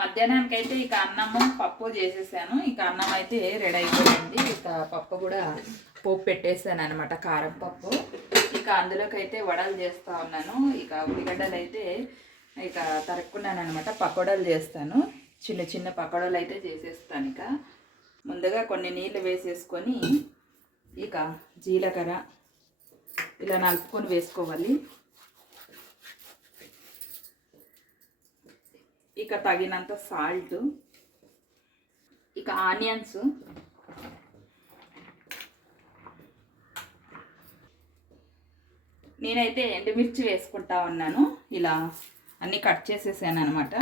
మధ్యాహ్నానికి అయితే ఇక అన్నము పప్పు చేసేసాను. ఇక అన్నం అయితే రెడీ అయిపోయింది. ఇక పప్పు కూడా పోపు పెట్టేసాను అనమాట, కారం పప్పు. ఇక అందులోకి అయితే వడలు చేస్తూ ఉన్నాను. ఇక ఉల్లిగడ్డలు అయితే ఇక తరుక్కున్నాను అనమాట, పకోడలు చేస్తాను. చిన్న చిన్న పకోడలు అయితే చేసేస్తాను. ఇక ముందుగా కొన్ని నీళ్ళు వేసేసుకొని ఇక జీలకర్ర ఇలా నలుపుకొని వేసుకోవాలి. ఇక తగినంత సాల్ట్, ఇక ఆనియన్స్, నేనైతే ఎండుమిర్చి వేసుకుంటా ఉన్నాను. ఇలా అన్నీ కట్ చేసేసాను అనమాట.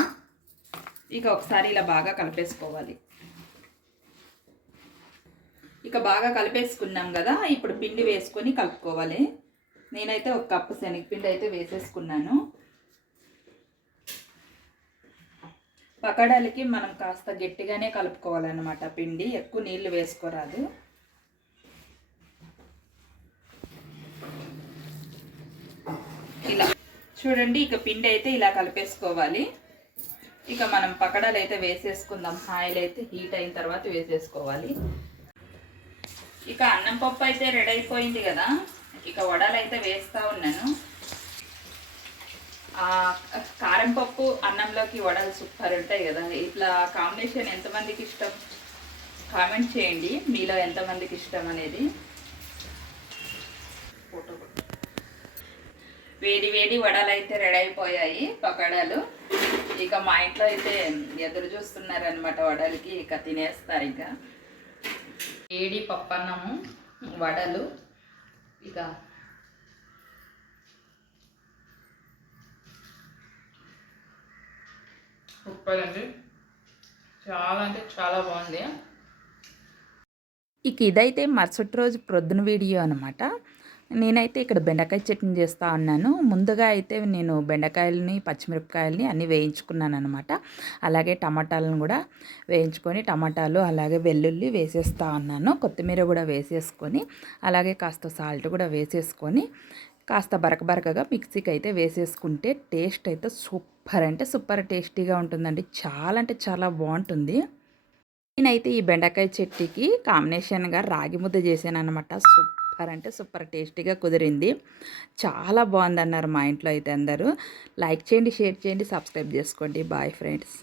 ఇక ఒకసారి ఇలా బాగా కలిపేసుకోవాలి. ఇక బాగా కలిపేసుకున్నాం కదా, ఇప్పుడు పిండి వేసుకొని కలుపుకోవాలి. నేనైతే 1 కప్పు శనగపిండి అయితే వేసేసుకున్నాను. పకోడాలకి మనం కాస్త గట్టిగానే కలుపుకోవాలన్నమాట పిండి, ఎక్కువ నీళ్లు వేసుకోరాదు. ఇలా చూడండి, ఇక పిండి అయితే ఇలా కలిపేసుకోవాలి. ఇక మనం పకోడాలు అయితే వేసేసుకుందాం. ఆయిల్ అయితే హీట్ అయిన తర్వాత వేసేసుకోవాలి. ఇక అన్నం పప్పు అయితే రెడీ అయిపోయింది కదా, ఇక వడలు అయితే వేస్తూ ఉన్నాను. కారం పప్పు అన్నంలోకి వడలు సూపర్ ఉంటాయి కదా. ఇట్లా కాంబినేషన్ ఎంతమందికి ఇష్టం కామెంట్ చేయండి, మీలో ఎంతమందికి ఇష్టం అనేది. వేడి వేడి వడలు అయితే రెడీ అయిపోయాయి, పకోడాలు. ఇక మా ఇంట్లో అయితే ఎదురు చూస్తున్నారనమాట వడలకి. ఇక తినేస్తారు. ఇక వేడి పప్పన్నము, వడలు. ఇక సూపర్ అండి, చాలా అంటే చాలా బాగుంది. ఇక ఇదైతే మరుసటి రోజు ప్రొద్దున వీడియో అనమాట. నేనైతే ఇక్కడ బెండకాయ చట్నీ చేస్తూ ఉన్నాను. ముందుగా అయితే నేను బెండకాయలని, పచ్చిమిరపకాయలని అన్నీ వేయించుకున్నాను అనమాట. అలాగే టమాటాలను కూడా వేయించుకొని, టమాటాలు అలాగే వెల్లుల్లి వేసేస్తూ ఉన్నాను. కొత్తిమీర కూడా వేసేసుకొని, అలాగే కాస్త సాల్ట్ కూడా వేసేసుకొని, కాస్త బరకబరకగా మిక్సీకి అయితే వేసేసుకుంటే టేస్ట్ అయితే సూపర్ అంటే సూపర్ టేస్టీగా ఉంటుందండి. చాలా అంటే చాలా బాగుంటుంది. నేనైతే ఈ బెండకాయ చట్నీకి కాంబినేషన్గా రాగి ముద్ద చేశాను అనమాట. సూపర్ అంటే సూపర్ టేస్టీగా కుదిరింది. చాలా బాగుందన్నారు మా ఇంట్లో అయితే అందరూ. లైక్ చేయండి, షేర్ చేయండి, సబ్స్క్రైబ్ చేసుకోండి. Bye friends.